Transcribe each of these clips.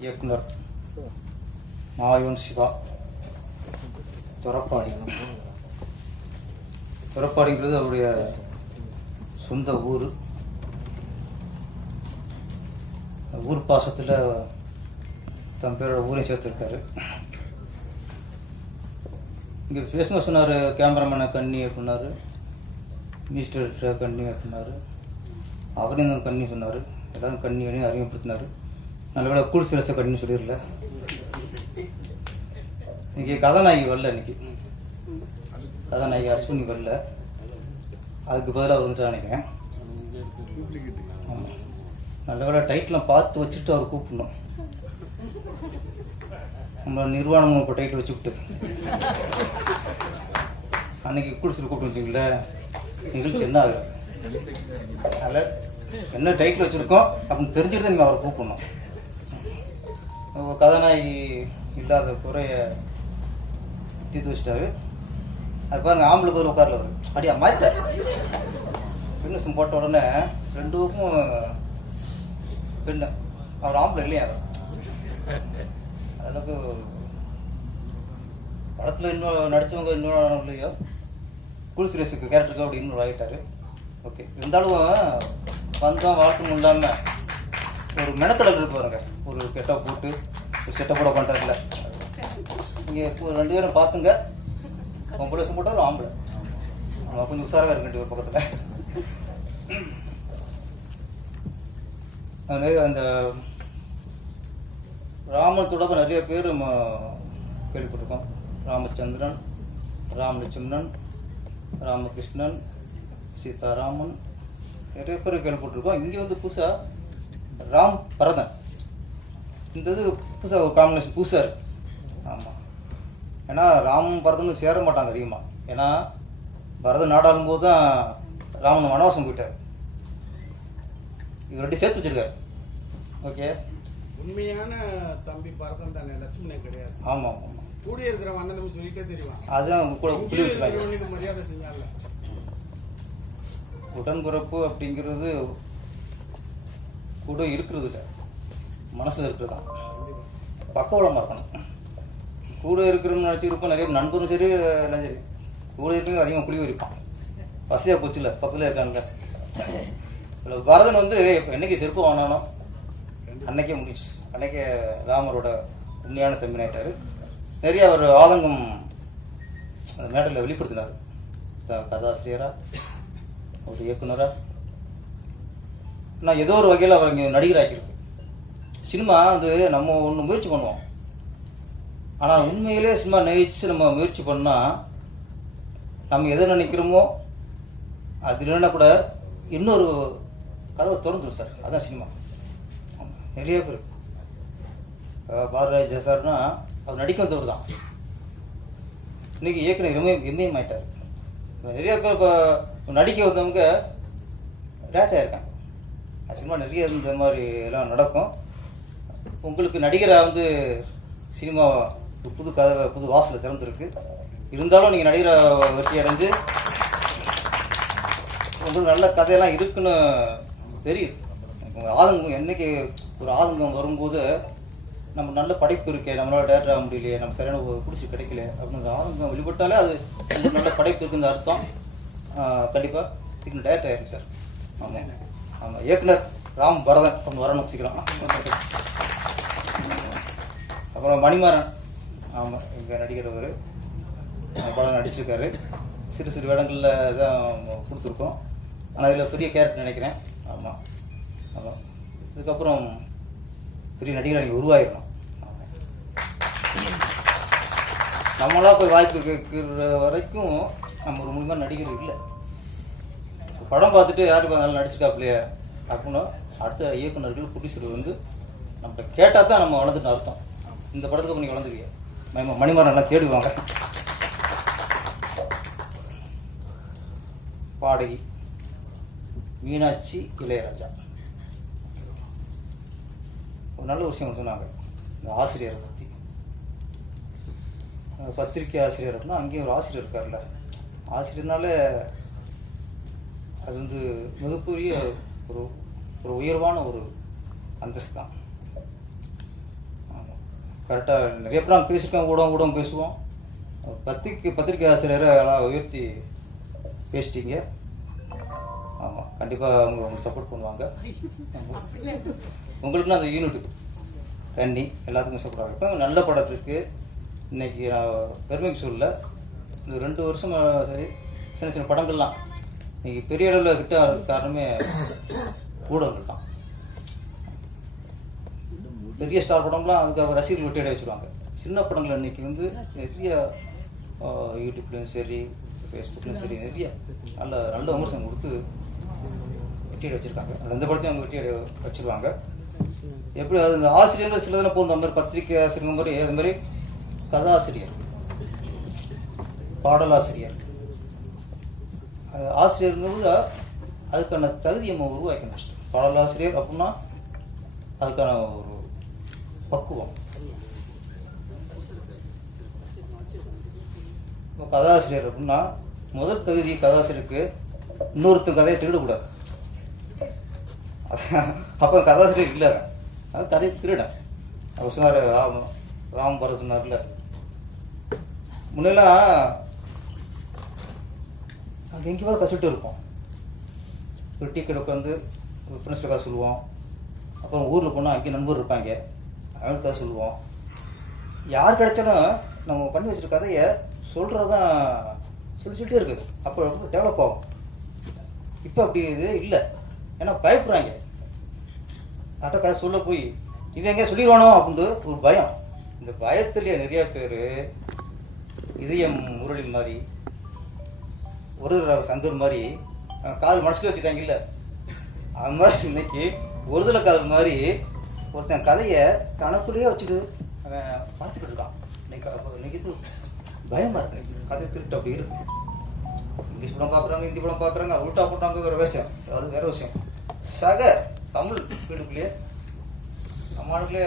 இயக்குனர் மாயோன் சிவா. துறப்பாடி. துறப்பாடிங்கிறது அவருடைய சொந்த ஊர். ஊர் பாசத்தில் தன் பேரோட ஊரையும் சேர்த்துருக்காரு. இங்கே பேசின சொன்னார் கேமராமேனை கண்ணி அப்படின்னாரு மினிஸ்டர் கண்ணி அப்படின்னாரு. அவரையும் கண்ணி சொன்னார். எல்லாரும் கண்ணி கண்ணி அறிமுகப்படுத்தினார். நல்ல வேலை கூல் சிரச கண்ணி சொல்லிடல இன்னைக்கு கதாநாயகி வரல இன்னைக்கு. கதாநாயகி அஸ்வினி வரல. அதுக்கு பதிலாக வந்துட்டான் வந்துட்டு நினைக்கிறேன். ஆமாம் நல்ல வேலை டைட்டிலாம் பார்த்து வச்சுட்டு அவர் கூப்பிடணும். நம்ம நிர்வாணம் இப்போ டைட்டில் வச்சுக்கிட்டு. அன்னைக்கு குடிசில் கூப்பிட்டு வந்தீங்களே நிகழ்ச்சி என்ன ஆகுது? அதில் என்ன டைட்டில் வச்சுருக்கோம் அப்படின்னு தெரிஞ்சுட்டு தான் நீங்கள் அவரை கூப்பிடணும். கதாநாயகி இல்லாத குறைய தீர்த்து வச்சிட்டாரு. அது பாருங்க ஆம்பளை பதில் உட்கார்ல அவர். அப்படியா மாறிட்டார். பெண்ணு போட்ட உடனே ரெண்டு பக்கமும் பெண்ணு. அவர் ஆம்பளை இல்லையா? அளவுக்கு படத்தில் இன்னும் நடித்தவங்க இன்னும் இல்லையோ? குல் சுரேஷுக்கு கேரக்டருக்கு அப்படி இன்னும் ஆகிட்டாரு ஓகே இருந்தாலும் வந்தோம் வாழ்க்கை இல்லாமல் ஒரு மெனக்கடல் இருக்கு பாருங்க. ஒரு கெட்டப் போட்டு ஒரு செட்டப்போட பண்ணுறதுல நீங்கள் ரெண்டு பேரும் பார்த்துங்க. பொம்பளை வருஷம் போட்டால் ஒரு ஆம்பளை. அவன் கொஞ்சம் உஷாராக இருக்கு ரெண்டு பேர் பக்கத்தில். அது அந்த ராமன் தொடர்பு நிறைய பேர் கேள்விப்பட்டிருக்கோம். ராமச்சந்திரன் ராமலட்சுமணன் ராமகிருஷ்ணன் சீதாராமன் நிறைய பேர் கேள்விப்பட்டிருக்கோம். இங்கே வந்து புதுசாக ராம் பரதன். இந்த இது புதுசாக ஒரு காம்பினேஷன் புதுசாக இருக்கு. ஆமாம் ஏன்னா ராமன் பரதனும் சேர மாட்டாங்க அதிகமாக ஏன்னா பரதன் நாடாளும் போது தான் ராமன் வனவாசம் போயிட்டார். இது ரெண்டு சேர்த்து வச்சிருக்காரு. ஓகே. உண்மையான தம்பி பரதன் தானே லட்சுமணன் கிடையாது. ஆமாம் ஆமாம் கூட இருக்கிற அண்ணன் சொல்லிட்டே தெரியும் அதுதான் கூட புரிய வச்சுருக்காங்க மரியாதை செஞ்சால உடன்பிறப்பு அப்படிங்கிறது கூட இருக்கிறது இல்லை மனசில் இருக்கிறது தான் பக்கவளமாக இருக்கணும் கூட இருக்கிறோம்னு நினச்சிருப்போம் நிறைய நண்பரும் சரி எல்லாம் சரி. கூட இருக்கிறவங்க அதிகமாக குழி வரிப்பான் வசதியாக போச்சுல பக்கத்தில் இருக்காங்க இதுல பரதன் வந்து இப்போ என்னைக்கு செருப்பு வாங்கினானோ அன்னைக்கே முடிச்சு அன்னைக்கே ராமரோட உண்மையான தம்பி ஆயிட்டாரு. நிறைய அவர் ஆதங்கம் அந்த மேடலில் வெளிப்படுத்தினார். கதாசிரியராக ஒரு இயக்குனராக நான் ஏதோ ஒரு வகையில் அவர் இங்கே நடிகராக்கியிருக்கு சினிமா வந்து நம்ம ஒன்று முயற்சி பண்ணுவோம். ஆனால் உண்மையிலே சினிமா நெகிச்சு நம்ம முயற்சி பண்ணால் நம்ம எதை நினைக்கிறோமோ அது இல்லைன்னா கூட இன்னொரு கதவை திறந்துடும் சார். அதுதான் சினிமா. நிறைய பேர். அஹ் பாரதிராஜா சார்னா அவர் நடிக்க வந்தவர் தான். இன்னைக்கு இயக்குனர் எம்ஏ எம்ஏஎம் ஆயிட்டார். நிறைய பேர் இப்போ நடிக்க வந்தவங்க டேட்டாக இருக்காங்க சினிமா நிறைய இந்த மாதிரி எல்லாம் நடக்கும். உங்களுக்கு நடிகராக வந்து சினிமா ஒரு புது கதவை புது வாசலை திறந்துருக்கு. இருந்தாலும் நீங்கள் நடிகராக வெற்றி அடைஞ்சு உங்களுக்கு நல்ல கதையெல்லாம் இருக்குன்னு தெரியுது. உங்கள் ஆதங்கம் என்னைக்கு ஒரு ஆதங்கம் வரும்போது நம்ம நல்ல படைப்பு இருக்கே நம்மளால் டேரக்டர் ஆக முடியலையே நம்ம சரியான ஒரு பிடிச்சி கிடைக்கல அப்படின்னு ஆதங்கம் வெளிப்பட்டாலே அது நல்ல படைப்பு இருக்குன்னு அர்த்தம். கண்டிப்பாக கண்டிப்பா சீக்கிரம் டேரக்டர் ஆயிருக்கு சார். ஆமாம். ஆமாம் இயக்குனர் ராம் பரதன் கொஞ்சம் வரணும் சீக்கிரம் அப்புறம் மணிமாறன் ஆமாம் இங்கே நடிக்கிறவர். படம் நடிச்சிருக்காரு. சிறு சிறு இடங்களில் தான் கொடுத்துருக்கோம். ஆனால் இதில் பெரிய கேரக்டர் நினைக்கிறேன். ஆமாம் ஆமாம் இதுக்கப்புறம் பெரிய நடிகர் நீங்கள் உருவாயிருக்கணும் நம்மளாக நம்மளா போய் வாய்ப்பு கேட்குற வரைக்கும் நம்ம ஒரு முழுமையாக நடிகர் இல்லை. படம் பார்த்துட்டு யார் நல்லா நடிச்சிருக்காப்லையே? அப்படின்னு அடுத்த இயக்குநர்கள் ப்ரொடியூசர் வந்து நம்மகிட்ட கேட்டால் தான் நம்ம வளர்ந்துட்டு அர்த்தம். இந்த படத்துக்கு அப்புறம் நீங்கள் வளர்ந்துருவீங்க. மணி- மணிமாறன் எல்லாம் தேடுவாங்க. பாடகி மீனாட்சி இளையராஜா. ஒரு நல்ல விஷயம் சொன்னாங்க. இந்த ஆசிரியரை பற்றி பத்திரிக்கை ஆசிரியர் அப்படின்னா அங்கேயும் ஒரு ஆசிரியர் இருக்கார்ல ஆசிரியர்னால அது வந்து மிகப்பெரிய ஒரு ஒரு உயர்வான ஒரு அந்தஸ்து தான் கரெக்டாக நிறைய பேர் நாங்கள் பேசியிருக்கோம் கூட கூட பேசுவோம். பத்திரிக்கை பத்திரிக்கை ஆசிரியரை எல்லாம் உயர்த்தி பேசிட்டீங்க. ஆமாம் கண்டிப்பாக அவங்க அவங்க சப்போர்ட் பண்ணுவாங்க. உங்களுக்குன்னு அந்த யூனிட் கண்ணி எல்லாத்துக்கும் சப்போர்ட் ஆகும் நல்ல படத்துக்கு இன்னைக்கு நான் பெருமைக்கு சொல்ல இந்த ரெண்டு வருஷம் சரி சின்ன சின்ன படங்கள்லாம் இன்னைக்கு பெரிய அளவில் ஹிட் ஆகிறதுக்கு காரணமே ஊடகங்கள் தான் பெரிய ஸ்டார் படம்லாம் அதுக்கு ரசிகர்கள் விட்டு வச்சுருவாங்க. சின்ன படங்கள் இன்னைக்கு வந்து நிறைய யூடியூப்லேயும் சரி ஃபேஸ்புக்லேயும் சரி நிறைய நல்ல நல்ல விமர்சனம் கொடுத்து வெட்டியடை வச்சுருக்காங்க. எந்த படத்தையும் அவங்க வெட்டியடை வச்சுருவாங்க. எப்படி அது இந்த ஆசிரியர்கள் சிலதெல்லாம் போகும் அந்த மாதிரி பத்திரிக்கை ஆசிரியர் மாதிரி அது மாதிரி கதாசிரியர் பாடலாசிரியர். ஆசிரியருங்கிறது அதுக்கான தகுதியை நம்ம உருவாக்கணும் பாடலாசிரியர் அப்படின்னா அதுக்கான ஒரு பக்குவம். இப்போ கதாசிரியர் அப்படின்னா முதல் தகுதி கதாசிரியருக்கு இன்னொருத்தன் கதையை திருடக்கூடாது. அப்போ கதாசிரியர் இல்லை. அவன். அவன் கதையை திருடன். அவர் சொன்னார் ராம் ராம் பரத் சொன்னார்ல முன்னெல்லாம் அங்கே எங்கேயாவது கசிட்டு இருப்போம் ஒரு டீ கடை உட்காந்து ஒரு ஃப்ரெண்ட்ஸில் கதை சொல்லுவோம் அப்புறம் ஊரில் போனால் அங்கேயும் நண்பர் இருப்பாங்க. அவங்களுக்கு கதை சொல்லுவோம் யார் கிடைச்சாலும் நம்ம பண்ணி வச்சுருக்க கதையை சொல்கிறது தான் சொல்லி சொல்லிட்டே இருக்குது. அப்போ வந்து டெவலப் ஆகும். இப்போ அப்படி இது இல்லை. ஏன்னா பயப்படுறாங்க. அட்ட கதை சொல்ல போய் இது எங்கேயா சொல்லிடுவானோ அப்படின்ட்டு ஒரு பயம். இந்த பயத்துலேயே நிறையா பேர் இதயம் முரளி மாதிரி ஒரு சந்தூர் மாதிரி அவன் கால் மனசுல வச்சுட்டாங்க இல்ல. அது மாதிரி இன்னைக்கு ஒருதலை காதல் மாதிரி ஒருத்தன் கதையை தனக்குள்ளேயே வச்சுட்டு அவன் பார்த்துக்கிட்டு இருக்கான். இன்னைக்கு இன்னைக்கு இது பயமா இருக்கு. கதை திருட்டு அப்படி இருக்கு. இங்கிலீஷ் படம் பார்க்குறாங்க ஹிந்தி படம் பார்க்குறாங்க உல்டா போட்டாங்க வேற விஷயம். அது வேற விஷயம். சக தமிழ் வீடுக்குள்ளேயே நம்ம ஆளுக்குள்ளே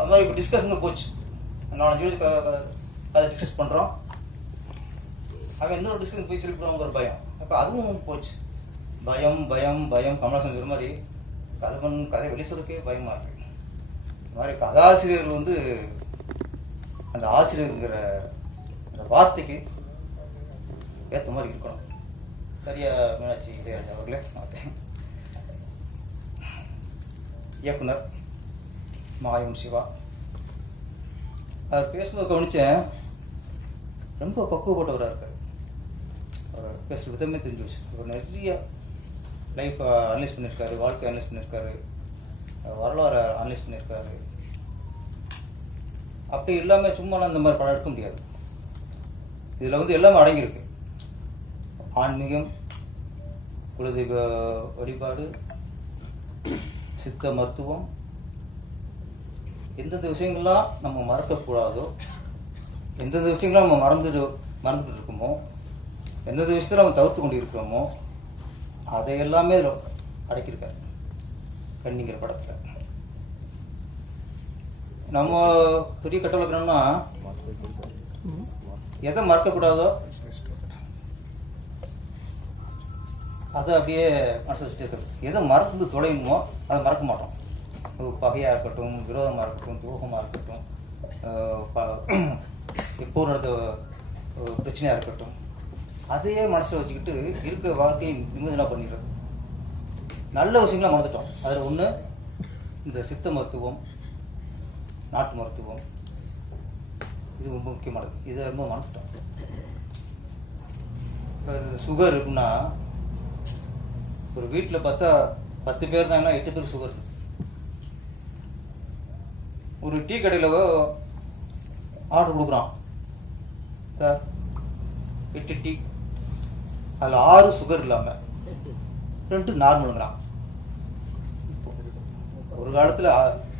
அந்த மாதிரி இப்போ டிஸ்கஷன் போச்சு. நாலஞ்சு பேர் அதை டிஸ்கஸ் பண்ணுறோம் அவன் இன்னொரு டிஸ்கஷன் போய் சொல்லிவிடுவாங்கிற பயம். அப்போ அதுவும் போச்சு. பயம் பயம் பயம். கமலாசன் ஒரு மாதிரி கதவன் கதை வெளி சொல்லுக்கே பயமாக இருக்கு. இந்த மாதிரி கதாசிரியர்கள் வந்து அந்த ஆசிரியருங்கிற அந்த வார்த்தைக்கு ஏற்ற மாதிரி இருக்கணும். சரியா மீனாட்சி இளையராஜா அவர்களே? இயக்குனர் மாயம் சிவா. அவர் பேசும்போது கவனிச்சேன் ரொம்ப பக்குவப்பட்டவராக இருக்கார். பேசுகிற விதமே தெரிஞ்சு வச்சு அவர் நிறைய லைஃப் அனலைஸ் பண்ணியிருக்காரு வாழ்க்கை அனலைஸ் பண்ணியிருக்காரு வரலாறு அனலைஸ் பண்ணியிருக்காரு அப்படி இல்லாமல் சும்மாலாம் இந்த மாதிரி படம் எடுக்க முடியாது. இதில் வந்து எல்லாமே அடங்கியிருக்கு. ஆன்மீகம் குலதெய்வ வழிபாடு சித்த மருத்துவம் எந்தெந்த விஷயங்கள்லாம் நம்ம மறக்கக்கூடாதோ எந்தெந்த விஷயங்களும் நம்ம மறந்துட்டு மறந்துட்டு இருக்கோமோ எந்தெந்த விஷயத்தில் அவன் தவிர்த்து கொண்டு இருக்கிறோமோ அதை எல்லாமே அடக்கியிருக்கார் அடக்கியிருக்காரு கண்ணிங்கிற படத்தில். நம்ம பெரிய கட்ட வைக்கணும்னா எதை மறக்கக்கூடாதோ அதை அப்படியே மனசு வச்சுட்டு இருக்கிறது. எதை மறந்து தொலையுமோ அதை மறக்க மாட்டோம். பகையாக இருக்கட்டும் விரோதமாக இருக்கட்டும் துரோகமாக இருக்கட்டும் எப்போ நடந்த பிரச்சனையாக இருக்கட்டும். அதையே மனசில் வச்சுக்கிட்டு இருக்க வாழ்க்கையை நிம்மதியாக பண்ணிடுறது. நல்ல விஷயங்களை மறந்துட்டோம். அதில் ஒன்று இந்த சித்த மருத்துவம் நாட்டு மருத்துவம் இது ரொம்ப முக்கியமானது. இதை ரொம்ப மறந்துட்டோம். சுகர் இருக்குன்னா ஒரு வீட்டில் பார்த்தா பத்து பேர் தாங்கன்னா எட்டு பேர் சுகர் ஒரு டீ கடையில் ஆர்டர் கொடுக்குறான். சார் எட்டு டீ. அதில் ஆறு சுகர் இல்லாமல் ரெண்டு நார்மலுங்கிறான் ஒரு காலத்தில்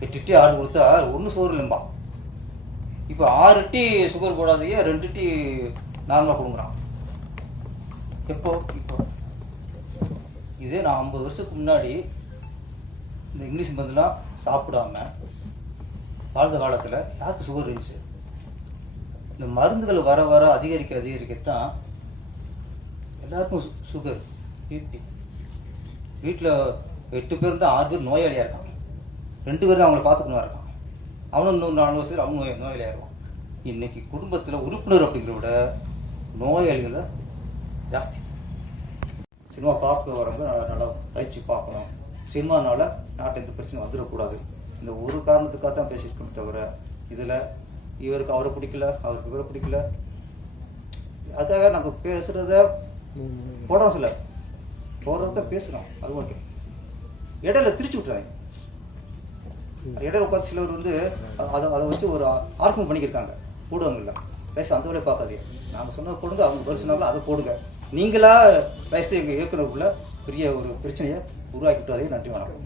எட்டு டீ ஆர்டர் கொடுத்தா ஒன்று சுகர் இல்லைம்பா. இப்போ ஆறு டீ சுகர் போடாதையே ரெண்டு டீ நார்மலாக கொடுங்குறான். எப்போ? இப்போ. இதே நான் ஐம்பது வருஷத்துக்கு முன்னாடி இந்த இங்கிலீஷ் மருந்துலாம் சாப்பிடாம வாழ்ந்த காலத்தில் யாருக்கு சுகர் இருந்துச்சு? இந்த மருந்துகள் வர வர அதிகரிக்க அதிகரிக்கத்தான் எல்லாருக்கும் சு- சுகர். பிபி. வீட்டில் எட்டு பேர் தான் ஆறு பேர் நோயாளியாக இருக்கான் ரெண்டு பேர் தான் அவங்கள பார்த்துக்கணும் இருக்கான் அவனும் இன்னொரு நாலு வருஷத்தில் அவன் நோய் நோயாளியாயிருவான் இன்னைக்கு குடும்பத்தில் உறுப்பினர் அப்படிங்கிறத விட நோயாளிகளை ஜாஸ்தி. சினிமா பார்க்க வரவங்க நல்லா நல்லா ரசிச்சு பார்க்கணும். சினிமானால நாட்டை எந்த பிரச்சனை வந்துடக்கூடாது. இந்த ஒரு காரணத்துக்காக தான் பேசியிருக்கோம் தவிர இதில் இவருக்கு அவரை பிடிக்கல அவருக்கு இவரை பிடிக்கல. அதுக்காக நாங்கள் பேசுகிறத போடுறோம் சில போடுறத பேசுகிறோம் அது ஓகே. இடையில திரிச்சு விட்டுறாங்க. இடையில உட்காந்து சிலர் வந்து அதை அதை வச்சு ஒரு ஆர்க்கம் பண்ணிக்கிருக்காங்க. போடுவாங்கல்ல. பேச அந்த வேலையை பார்க்காதீங்க. நாங்கள் சொன்னதை போடுங்க அவங்க பதில் சொன்னாங்களோ அதை போடுங்க. நீங்களா பேச எங்கள் இயக்குனருக்குள்ள பெரிய ஒரு பிரச்சனையை உருவாக்கி அதே நன்றி வணக்கம்.